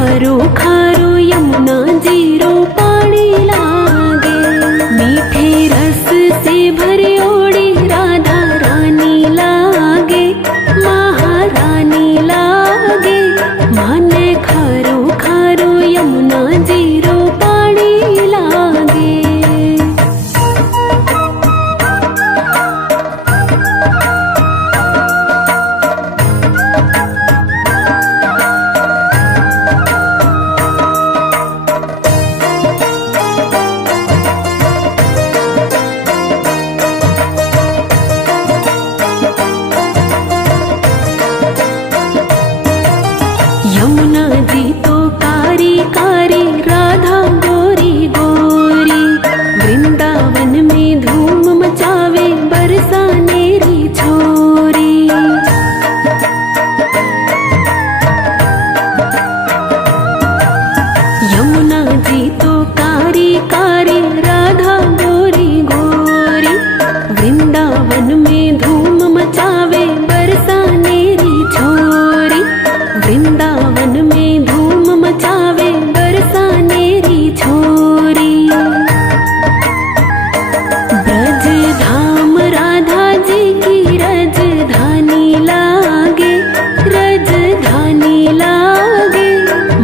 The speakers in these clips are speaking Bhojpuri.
खारो खारो यमुना जीरो पानी लागे। मीठे रस से भरे ओड़ी राधा रानी लागे, महारानी लागे। माने खारो खारो यमुना जीरो पानी लागे। यमुना जी तो कारी कारी, राधा गोरी गोरी। वृंदावन में धूम मचावे, बरसानेरी छोरी। यमुना जी तो कारी कारी, राधा गोरी गोरी। वृंदावन में धूम मचावे, बरसानेरी छोरी। वृंदावन में धूम मचावे, बरसानेरी छोरी। ब्रज धाम राधा जी की रजधानी लागे, रजधानी लागे।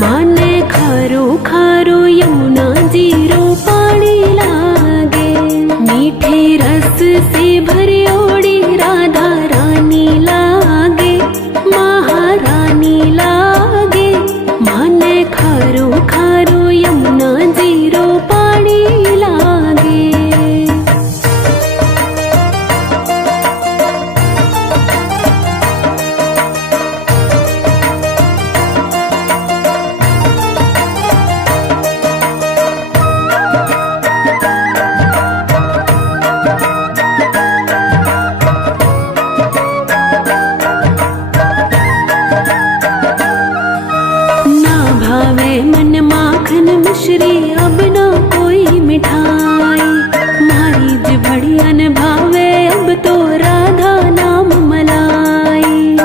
माने खारो खारो यमुना जीरो पानी लागे। मीठे रस से भरे ओड़ी राधा रानी लागे, महारानी लागे। माने खारो खारो यमुना जीरो पानी लागे। ना भावे मन माखन मिश्री, अब ना कोई मिठाई। मारी जिभड़ियन भावे, अब तो राधा नाम मलाई।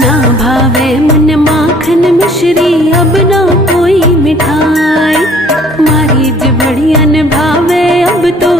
ना भावे मन माखन मिश्री, अब ना कोई मिठाई। मारी जिभड़ियन भावे, अब तो